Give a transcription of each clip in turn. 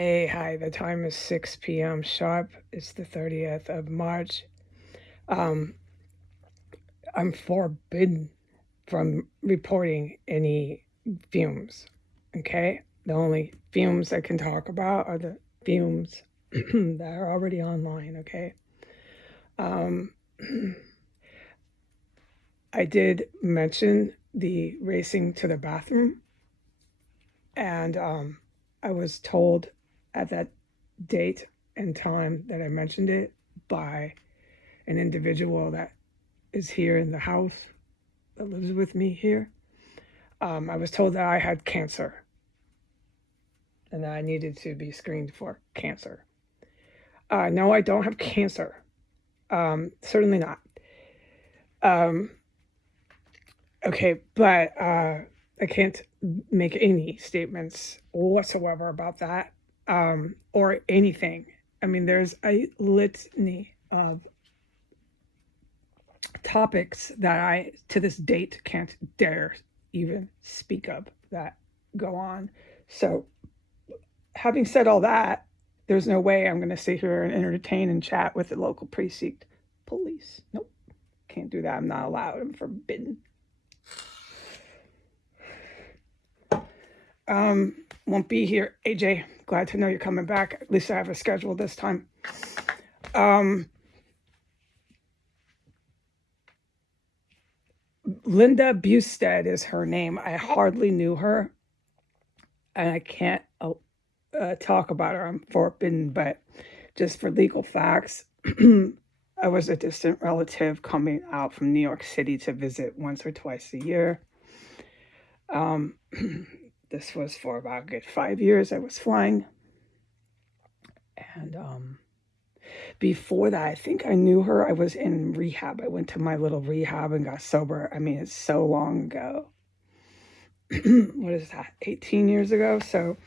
Hey, hi, the time is 6 p.m. sharp. It's the 30th of March. Um, I'm forbidden from reporting any fumes, okay? The only fumes I can talk about are the fumes that are already online, okay? Um, I did mention the racing to the bathroom, and I was told at that date and time that I mentioned it by an individual that is here in the house that lives with me here. I was told that I had cancer and that I needed to be screened for cancer. No, I don't have cancer. Certainly not. Um, okay, but I can't make any statements whatsoever about that or anything. I mean, there's a litany of topics that I, to this date, can't dare even speak of that go on. So, having said all that, there's no way I'm going to sit here and entertain and chat with the local precinct police. Nope, can't do that. I'm not allowed. I'm forbidden. Won't be here. AJ, glad to know you're coming back. At least I have a schedule this time. Linda Busted is her name. I hardly knew her, and I can't talk about her. I'm forbidden, but just for legal facts, I was a distant relative coming out from New York City to visit once or twice a year. This was for about a good 5 years I was flying. And before that, I think I knew her. I was in rehab. I went to my little rehab and got sober. I mean, it's so long ago. What is that? 18 years ago. So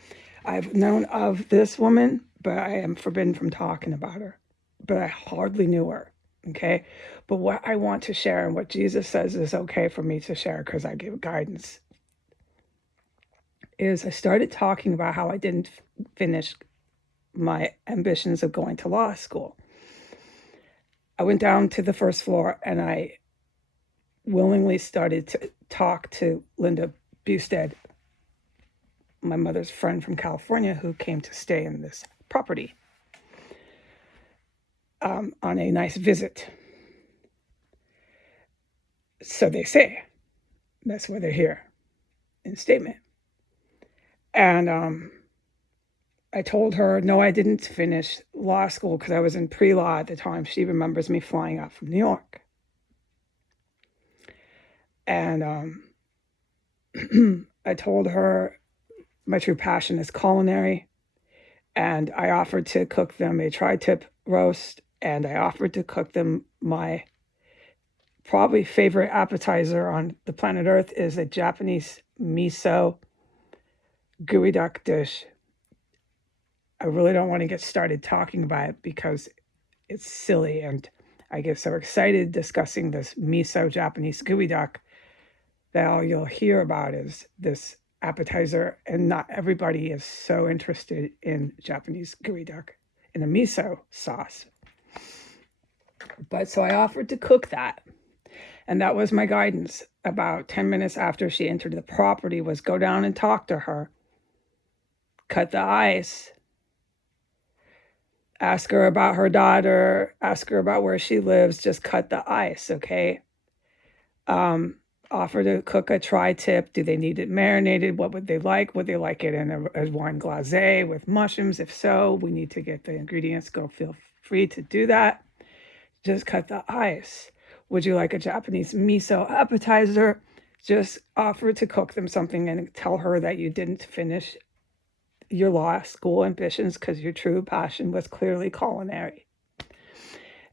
I've known of this woman, but I am forbidden from talking about her. But I hardly knew her. Okay. But what I want to share and what Jesus says is okay for me to share because I give guidance is I started talking about how I didn't finish my ambitions of going to law school. I went down to the first floor and I willingly started to talk to Linda Busted, my mother's friend from California who came to stay in this property on a nice visit. So they say. That's why they're here in statement. And I told her, no, I didn't finish law school because I was in pre-law at the time. She remembers me flying out from New York. And I told her my true passion is culinary. And I offered to cook them a tri-tip roast. And I offered to cook them my probably favorite appetizer on the planet Earth is a Japanese miso gooey duck dish. I really don't want to get started talking about it because it's silly and I get so excited discussing this miso Japanese gooey duck that all you'll hear about is this appetizer, and not everybody is so interested in Japanese gooey duck in a miso sauce. But so I offered to cook that. And that was my guidance about 10 minutes after she entered the property was go down and talk to her, cut the ice, ask her about her daughter, ask her about where she lives, just cut the ice, okay? Offer to cook a tri-tip. Do they need it marinated? What would they like? Would they like it in a wine glace with mushrooms? If so, we need to get the ingredients. Go feel free to do that. Just cut the ice. Would you like a Japanese miso appetizer? Just offer to cook them something and tell her that you didn't finish your law school ambitions because your true passion was clearly culinary.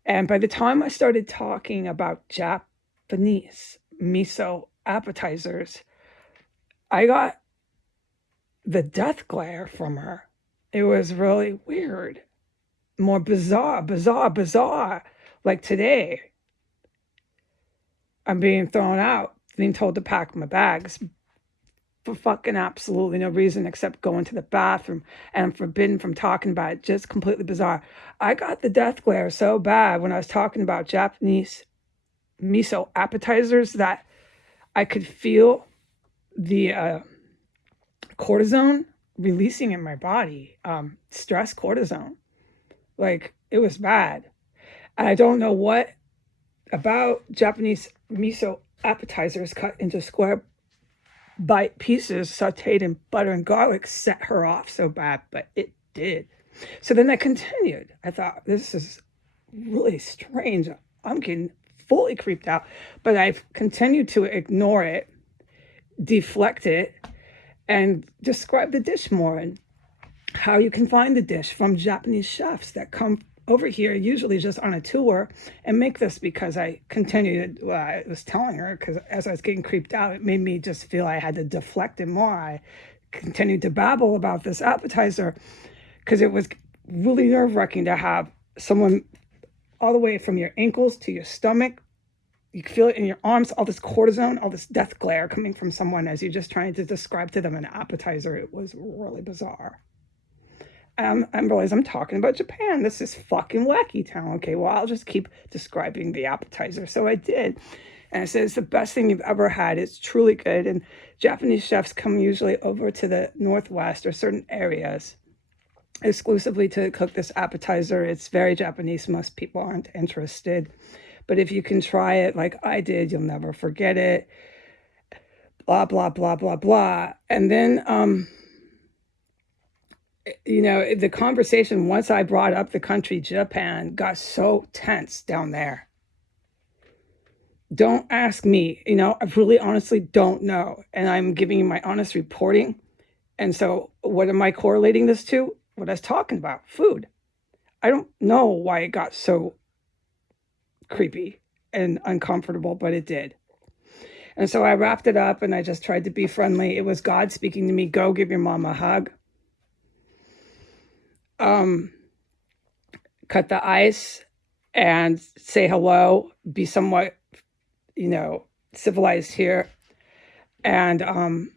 And by the time I started talking about Japanese miso appetizers, I got the death glare from her. It was really weird, more bizarre. Like today, I'm being thrown out, being told to pack my bags for fucking absolutely no reason except going to the bathroom, and I'm forbidden from talking about it. Just completely bizarre. I got the death glare so bad when I was talking about Japanese miso appetizers that I could feel the cortisone releasing in my body, stress cortisone. Like, it was bad. And I don't know what about Japanese miso appetizers cut into square bite pieces sauteed in butter and garlic set her off so bad, but it did. So then I continued. I thought, this is really strange. I'm getting fully creeped out, but I've continued to ignore it, deflect it, and describe the dish more and how you can find the dish from Japanese chefs that come over here, usually just on a tour, and make this, because I continued, well, I was telling her, because as I was getting creeped out, it made me just feel I had to deflect it more. I continued to babble about this appetizer because it was really nerve-wracking to have someone all the way from your ankles to your stomach. You can feel it in your arms, all this cortisone, all this death glare coming from someone as you're just trying to describe to them an appetizer. It was really bizarre. I realize I'm talking about Japan. This is fucking wacky town. Okay, well, I'll just keep describing the appetizer. So I did. And I said, it's the best thing you've ever had. It's truly good. And Japanese chefs come usually over to the Northwest or certain areas exclusively to cook this appetizer. It's very Japanese. Most people aren't interested. But if you can try it like I did, you'll never forget it. Blah, blah, blah, blah, blah. And then, the conversation, once I brought up the country Japan, got so tense down there. Don't ask me. I really honestly don't know. And I'm giving you my honest reporting. And so what am I correlating this to? What I was talking about, food. I don't know why it got so creepy and uncomfortable, but it did. And so I wrapped it up and I just tried to be friendly. It was God speaking to me, go give your mom a hug. Cut the ice and say hello, be somewhat, civilized here. And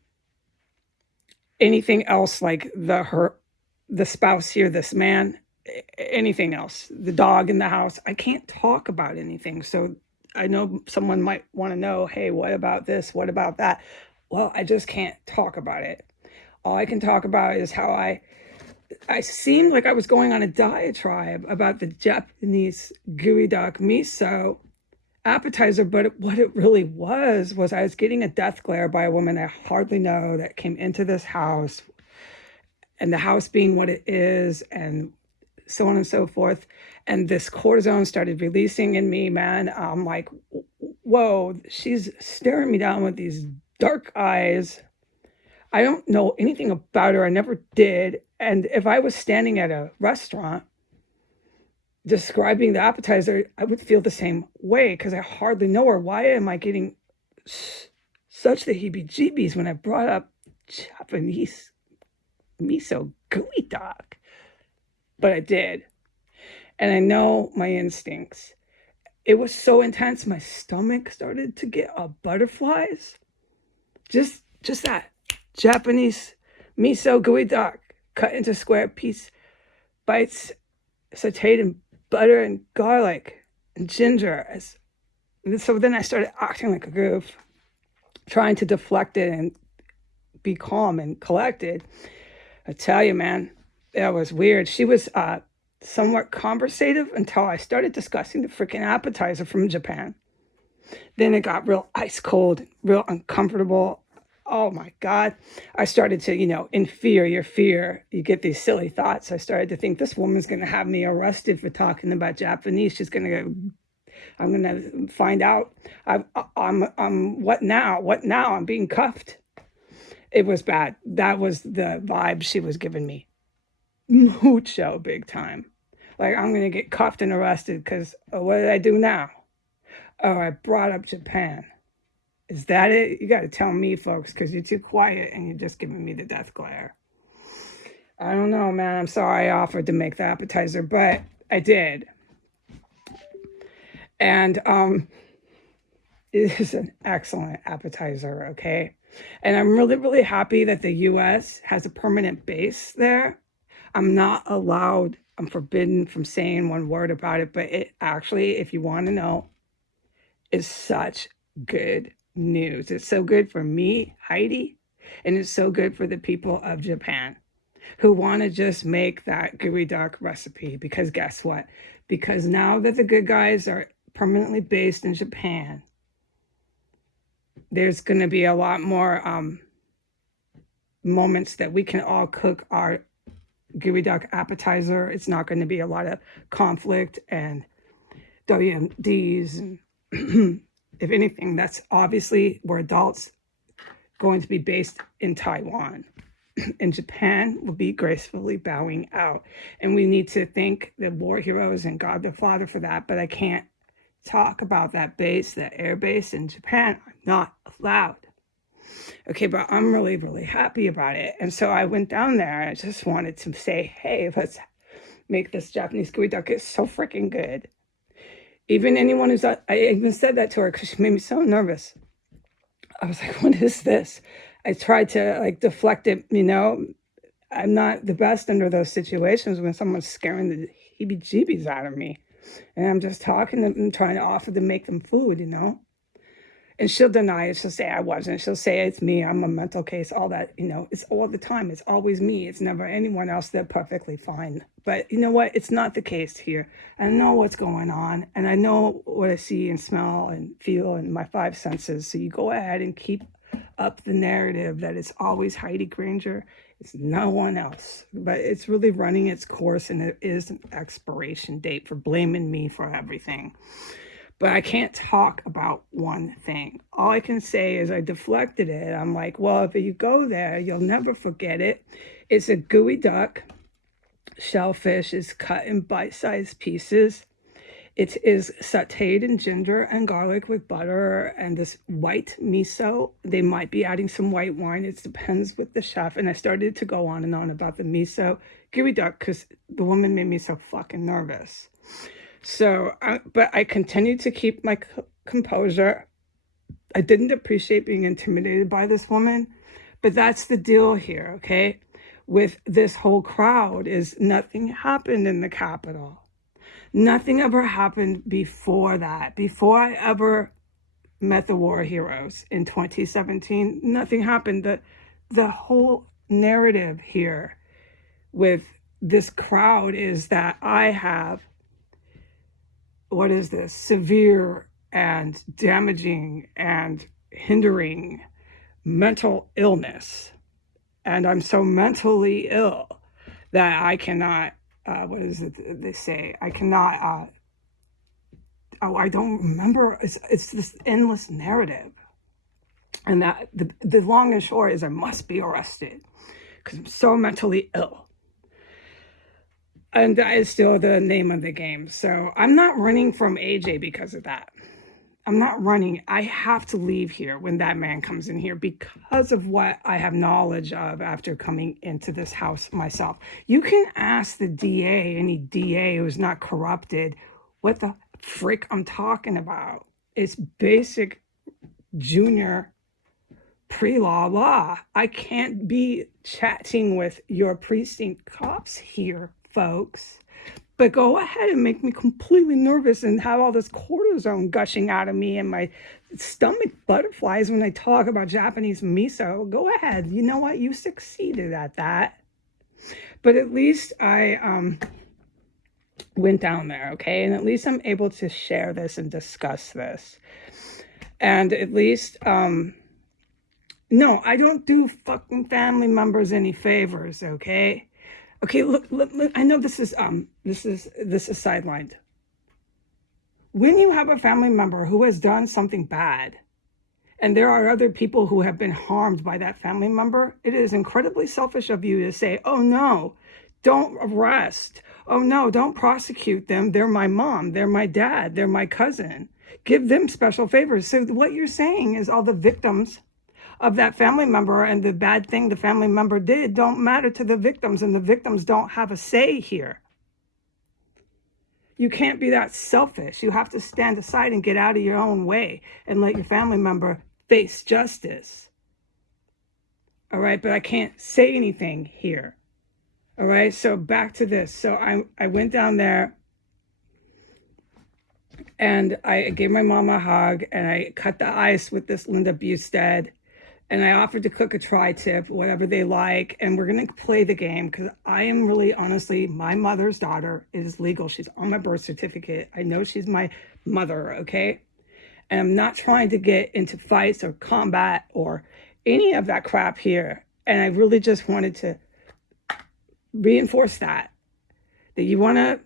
anything else like the spouse here, this man, anything else, the dog in the house, I can't talk about anything. So I know someone might want to know, hey, what about this? What about that? Well, I just can't talk about it. All I can talk about is how I seemed like I was going on a diatribe about the Japanese Geo Duck miso appetizer, but what it really was I was getting a death glare by a woman I hardly know that came into this house, and the house being what it is, and so on and so forth. And this cortisone started releasing in me, man. I'm like, whoa, she's staring me down with these dark eyes. I don't know anything about her. I never did. And if I was standing at a restaurant describing the appetizer, I would feel the same way because I hardly know her. Why am I getting such the heebie-jeebies when I brought up Japanese miso gooey duck? But I did. And I know my instincts. It was so intense, my stomach started to get butterflies. Just that. Japanese miso gooey duck, cut into square piece bites, sauteed in butter and garlic and ginger. So then I started acting like a goof, trying to deflect it and be calm and collected. I tell you, man, that was weird. She was somewhat conversative until I started discussing the freaking appetizer from Japan. Then it got real ice cold, real uncomfortable. Oh my God. I started to, in your fear, you get these silly thoughts. I started to think this woman's going to have me arrested for talking about Japanese. I'm going to find out. I'm what now? What now? I'm being cuffed. It was bad. That was the vibe she was giving me. Mucho big time. Like, I'm going to get cuffed and arrested because what did I do now? Oh, I brought up Japan. Is that it? You got to tell me, folks, because you're too quiet and you're just giving me the death glare. I don't know, man. I'm sorry I offered to make the appetizer, but I did. And it is an excellent appetizer, okay? And I'm really, really happy that the US has a permanent base there. I'm not allowed, I'm forbidden from saying one word about it, but it actually, if you want to know, is such good news. It's so good for me, Heidi, and it's so good for the people of Japan who want to just make that gooey duck recipe. Because guess what? Because now that the good guys are permanently based in Japan, there's going to be a lot more moments that we can all cook our gooey duck appetizer. It's not going to be a lot of conflict and WMDs. And if anything, that's obviously we're adults going to be based in Taiwan. And Japan will be gracefully bowing out. And we need to thank the war heroes and God the Father for that. But I can't talk about that base, that air base in Japan. I'm not allowed. Okay, but I'm really, really happy about it. And so I went down there. I just wanted to say, hey, let's make this Japanese gooey duck. It's so freaking good. Even anyone who's, I even said that to her because she made me so nervous. I was like, what is this? I tried to like deflect it, you know. I'm not the best under those situations when someone's scaring the heebie-jeebies out of me. And I'm just talking to them, trying to offer to make them food, you know. And she'll deny it. She'll say I wasn't. She'll say it's me. I'm a mental case, all that, you know. It's all the time. It's always me. It's never anyone else. They're perfectly fine. But you know what? It's not the case here. I know what's going on. And I know what I see and smell and feel in my five senses. So you go ahead and keep up the narrative that it's always Heidi Granger. It's no one else. But it's really running its course, and it is an expiration date for blaming me for everything. But I can't talk about one thing. All I can say is I deflected it. I'm like, well, if you go there, you'll never forget it. It's a gooey duck. Shellfish is cut in bite-sized pieces. It is sauteed in ginger and garlic with butter and this white miso. They might be adding some white wine. It depends with the chef. And I started to go on and on about the miso gooey duck because the woman made me so fucking nervous. So, but I continued to keep my composure. I didn't appreciate being intimidated by this woman, but that's the deal here, okay? With this whole crowd is nothing happened in the Capitol. Nothing ever happened before that. Before I ever met the war heroes in 2017, nothing happened. The whole narrative here with this crowd is that I have severe and damaging and hindering mental illness. And I'm so mentally ill that I cannot, what is it they say? I cannot, I don't remember. It's this endless narrative. And that the long and short is I must be arrested because I'm so mentally ill. And that is still the name of the game. So I'm not running from AJ because of that. I'm not running. I have to leave here when that man comes in here because of what I have knowledge of after coming into this house myself. You can ask the DA, any DA who's not corrupted, what the frick I'm talking about. It's basic junior pre-law law. I can't be chatting with your precinct cops here, folks. But go ahead and make me completely nervous and have all this cortisone gushing out of me and my stomach butterflies when I talk about Japanese miso. Go ahead. You know what? You succeeded at that. But at least I went down there, okay? And at least I'm able to share this and discuss this. And at least, no, I don't do fucking family members any favors, okay? Okay, look, I know this is sidelined. When you have a family member who has done something bad, and there are other people who have been harmed by that family member, it is incredibly selfish of you to say, oh no, don't arrest. Oh no, don't prosecute them. They're my mom, they're my dad, they're my cousin. Give them special favors. So what you're saying is all the victims of that family member and the bad thing the family member did don't matter to the victims, and the victims don't have a say here. You can't be that selfish. You have to stand aside and get out of your own way and let your family member face justice. All right, but I can't say anything here. All right, so back to this. So I went down there and I gave my mom a hug and I cut the ice with this Linda Bustad. And I offered to cook a tri-tip, whatever they like. And we're going to play the game because I am really, honestly, my mother's daughter. It is legal. She's on my birth certificate. I know she's my mother, okay? And I'm not trying to get into fights or combat or any of that crap here. And I really just wanted to reinforce that you want to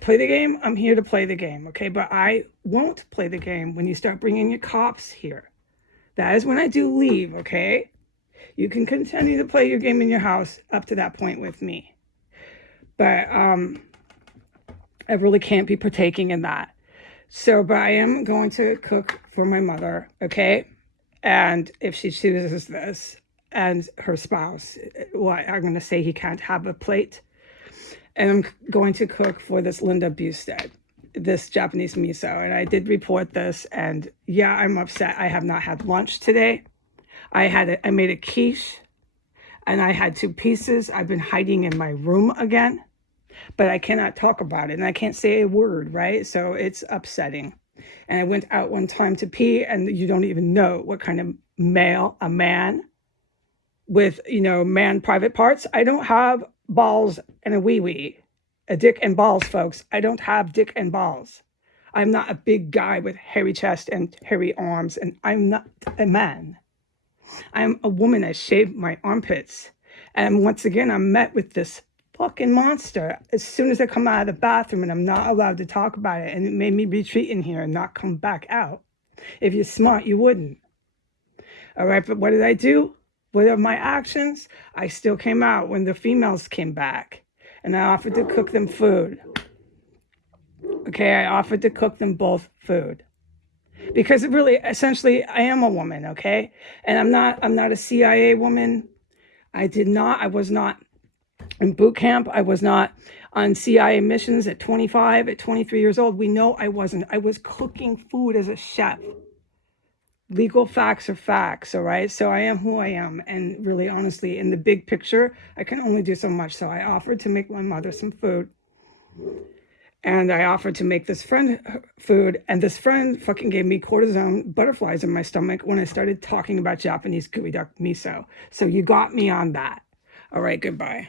play the game. I'm here to play the game, okay? But I won't play the game when you start bringing your cops here. That is when I do leave, okay? You can continue to play your game in your house up to that point with me. But I really can't be partaking in that. So, but I am going to cook for my mother, okay? And if she chooses this, and her spouse, well, I'm going to say he can't have a plate. And I'm going to cook for this Linda Bustad, this Japanese miso. And I did report this, and yeah, I'm upset. I have not had lunch today. I made a quiche, and I had 2 pieces. I've been hiding in my room again, but I cannot talk about it, and I can't say a word, right? So it's upsetting. And I went out one time to pee, and you don't even know what kind of a man with, man private parts. I don't have balls and a wee-wee. A dick and balls, folks. I don't have dick and balls. I'm not a big guy with hairy chest and hairy arms, and I'm not a man. I'm a woman. I shaved my armpits. And once again, I'm met with this fucking monster as soon as I come out of the bathroom, and I'm not allowed to talk about it. And it made me retreat in here and not come back out. If you're smart, you wouldn't. All right, but what did I do? What are my actions? I still came out when the females came back, and I offered to cook them food. Okay, I offered to cook them both food. Because it really, essentially, I am a woman, okay? And I'm not a CIA woman. I was not in boot camp. I was not on CIA missions at 25, at 23 years old. We know I wasn't. I was cooking food as a chef. Legal facts are facts, all right? So I am who I am. And really, honestly, in the big picture, I can only do so much. So I offered to make my mother some food. And I offered to make this friend food. And this friend fucking gave me cortisone butterflies in my stomach when I started talking about Japanese Geo Duck miso. So you got me on that. All right, goodbye.